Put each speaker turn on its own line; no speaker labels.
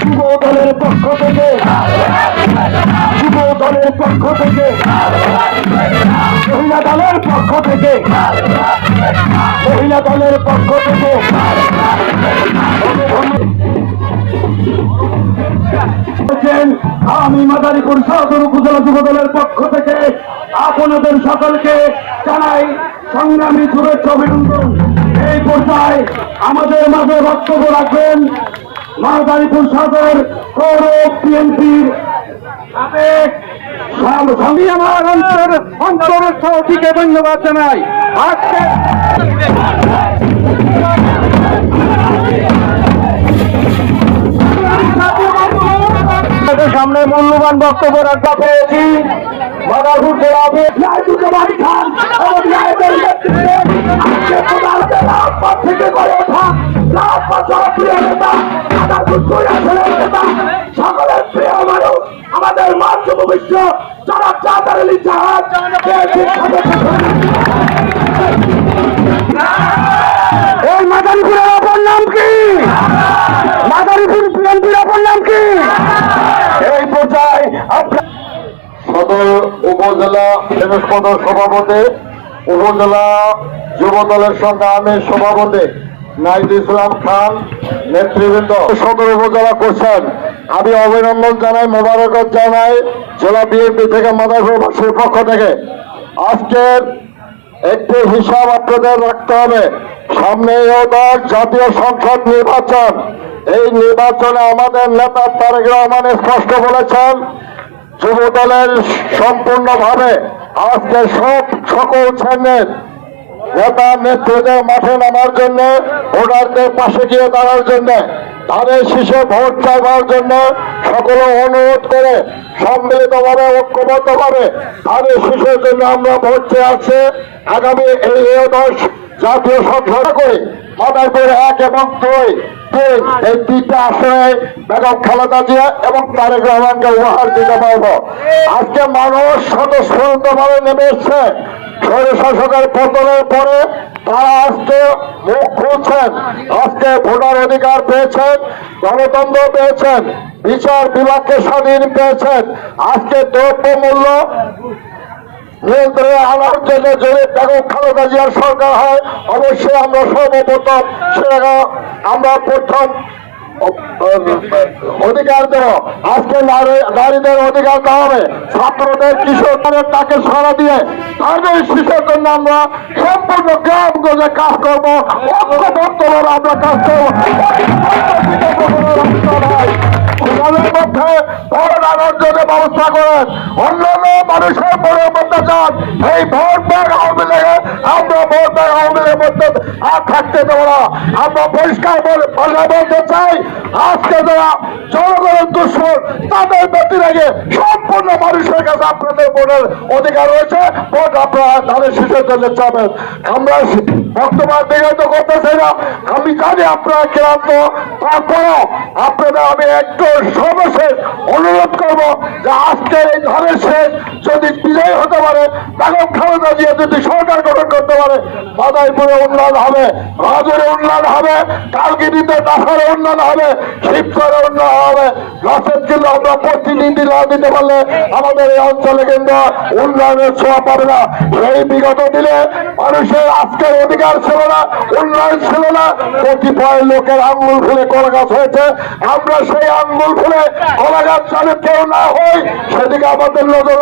যুব দলের পক্ষ থেকে, যুব দলের পক্ষ থেকে, মহিলা দলের পক্ষ থেকে, মহিলা দলের পক্ষ থেকে আমি মাদারীপুর সদর উপজেলা যুব দলের পক্ষ থেকে আপনাদের সকলকে জানাই সংগ্রামী শুভেচ্ছা অভিনন্দন। এই পর্যায়ে আমাদের মাঝে বক্তব্য রাখবেন মাদারীপুর সদর পৌর বিএনপির
আমি আমার অন্তর অন্তরের সহটিকে ধন্যবাদ জানাই। আজকে
সামনে মূল্যবান বক্তব্য রাখতে পেরেছি। মাদারপুর জেলা রাজপথ থেকে গড়ে ওঠা। রাজপথ জনপ্রিয় নেতা মাদারপুর কৈলাসের নেতা। সকলের প্রিয় মানুষ আমাদের মাতৃভূমিষ্ঠ যারা চাঁদার আলী জাহাজ এই মাদারীপুরের অপর নাম কি? মাদারীপুর বিএনপির অপর নাম কি? এই পর্যায়ে আপনার
সদর উপজেলা সদর সভাপতি উপজেলা যুব দলের সংগ্রামের সভাপতি নাইদ ইসলাম খান, নেতৃবৃন্দ। সদর উপজেলা করছেন আমি অভিনন্দন জানাই মোবারকত জানাই জেলা বিএনপি থেকে মাদারপুরবাসীর পক্ষ থেকে। আজকের একটি হিসাব আপনাদের রাখতে হবে। সামনে জাতীয় সংসদ নির্বাচন। এই নির্বাচনে আমাদের নেতা তারেক রহমান স্পষ্ট বলেছেন যুব দলের সম্পূর্ণভাবে আজকে সব সকল শ্রেণির নেতা নেত্রীদের মাঠে নামার জন্য, ভোটারদের পাশে গিয়ে দাঁড়ার জন্য ভোট চাইবার জন্য সকলে অনুরোধ করে, সম্মিলিতভাবে জন্য আমরা ভোট চেয়ে আগামী এই একাদশ জাতীয় সংসদ করে মাদারপুর এক এবং দুই, তিন, এই তিনটা বেগম খালেদা জিয়া এবং তারেক রহমানকে উপহার দিতে পারব। আজকে মানুষ স্বতঃস্ফূর্ত ভাবে নেমে এসছে। স্বৈর শাসকের পতনের পরে তারা আজকে মুখ খুলছেন। আজকে ভোটার অধিকার পেয়েছেন, গণতন্ত্র পেয়েছেন, বিচার বিভাগকে স্বাধীন পেয়েছেন। আজকে দ্রব্য মূল্য নিয়ন্ত্রণে আনার জন্য যদি খালেদা জিয়ার সরকার হয়, অবশ্যই আমরা সর্বপ্রথম সেটা আমরা প্রথম অধিকার দেব আজকে নারীদের অধিকার দেওয়া হবে। ছাত্রদের, কিশোরদের তাকে সারা দিয়ে তাদের শিশুর জন্য আমরা সম্পূর্ণ গ্রাম গজে কাজ করব। ঐক্যবদ্ধভাবে আমরা কাজ করব। মধ্যে ব্যবস্থা করেন। মানুষের মনে মধ্যে চান এই ভোট ব্যাগ আওয়ামী লীগে, আমরা ভোট ব্যাগ আওয়ামী লীগের মধ্যে আর থাকতে দেবো না। আমরা পরিষ্কার বলে বলতে চাই, আজকে যারা জনগণের দুশ্মন, তাদের ব্যক্তি রেখে সম্পূর্ণ মানুষের কাছে আপনাদের ভোটের অধিকার রয়েছে। ভোট আপনারা তাদের শিশুর জন্য চাবেন। আমরা বক্তব্য বিগত করতে চাই না। আমি জানি আপনারা ক্লান্ত। তারপরও আপনাদের আমি একটু সর্বশেষ অনুরোধ করব যে আজকে এই ধানের শেষ যদি বিজয় হতে পারে, বেগম খালেদা জিয়া যদি সরকার গঠন করতে পারে মাদাইপুরে উন্নয়ন হবে রাজুরে উন্নয়ন হবে, কালকিনিতে নাসারে উন্নয়ন হবে, শিবচরে উন্নয়ন হবে। রসেদ কিন্তু আমরা প্রতিনিধি না দিতে পারলে আমাদের এই অঞ্চলে কিন্তু উন্নয়নের ছোঁয়া পাবে না। সেই বিগত দিনে মানুষের আজকের অধিকার ছিল না, উন্নয়ন ছিল না। কতিপয় লোকের আঙ্গুল ফুলে কলা গাছ হয়েছে। আমরা সেই আঙ্গুল ফুলে কলা গাছ চালে কেউ না হই সেদিকে আমাদের নজর